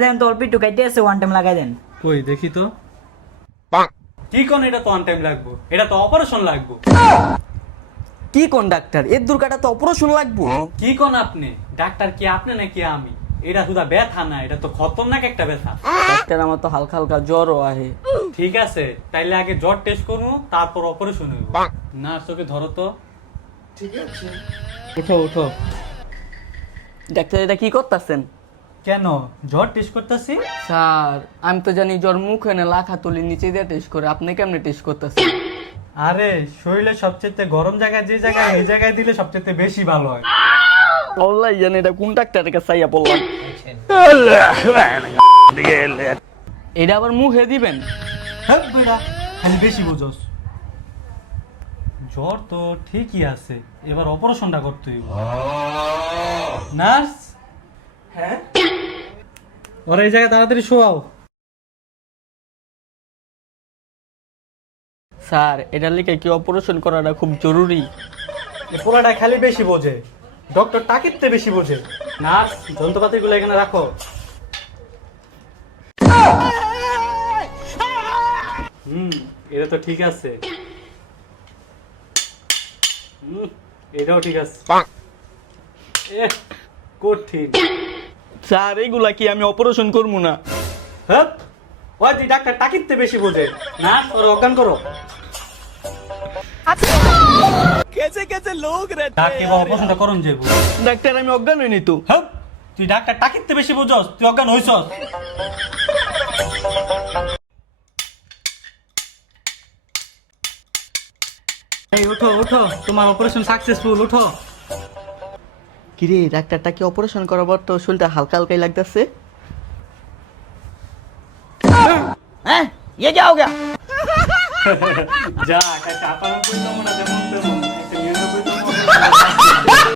দেন তো অল্প একটু কাটতে আছে ওয়ান টাইম লাগাই দেন। কই দেখি তো। কি কোন এটা তো অন টাইম লাগবো, এটা তো অপারেশন লাগবো। কি কোন ডাক্তার, এর দুর্গাটা তো অপারেশন লাগবো। কি কোন আপনি ডাক্তার, কি আপনি নাকি আমি? এটা শুধু ব্যথা না, এটা তো খতরনাক একটা ব্যথা। ডাক্তার আমার তো হালকা হালকা জ্বরও আহে। ঠিক আছে, তাইলে আগে জ্বর টেস্ট করবো, তারপর অপারেশন হইব। নার্স ওকে ধরো তো। ঠিক আছে। উঠো উঠো। ডাক্তার এটা কি করতেছেন? কেন জ্বর টেস্ট করতেছি? স্যার আমি তো জানি জ্বর মুখে না লাখা তুলি নিচে দিয়ে টেস্ট করে, আপনি কেমনে টেস্ট করতেছেন? আরে শরীরে সবচেয়ে গরম জায়গা যে জায়গায়, এই জায়গায় দিলে সবচেয়ে বেশি ভালো হয়। আল্লাহ জানে এটা কোন ডাক্তারের কাছে আইয়া বললাম। এটা আবার মুখে দিবেন? হ্যাঁ বেটা, খালি বেশি বুঝোস। জ্বর তো ঠিকই আছে, এবার অপারেশনটা করতে হইব। নার্স, হ্যাঁ ওরা এই জায়গায় তাড়াতাড়ি শোয়াও। স্যার এটার লিখে কি অপারেশন করাটা খুব জরুরি? পোলাটা খালি বেশি বোঝে, ডক্টর টাকিতে বেশি বোঝে। নার্স যন্ত্রপাতিগুলো এখানে রাখো। এটা তো ঠিক আছে। এটাও ঠিক আছে। কঠিন। স্যার এইগুলা কি আমি অপারেশন করবো না? হ্যাঁ ওই তুই ডাক্তার টাকিতে বেশি বোঝে। নার্স ওরা অজ্ঞান করো। ডাক্তার বাবা অপারেশনটা করুন যাইব। ডাক্তার আমি অজ্ঞান হইনি তো। হ্যাঁ তুই ডাক্তার টাকিতে বেশি বুঝছস, তুই অজ্ঞান হইছস। এই উঠো উঠো, তোমার অপারেশন সাকসেসফুল, উঠো। কিরে ডাক্তারটা কি অপারেশন করাবার তো শরীরটা হালকা হালকাই লাগতেছে। হ্যাঁ ये क्या हो गया? যা কাছে আপাতত মনে যেমন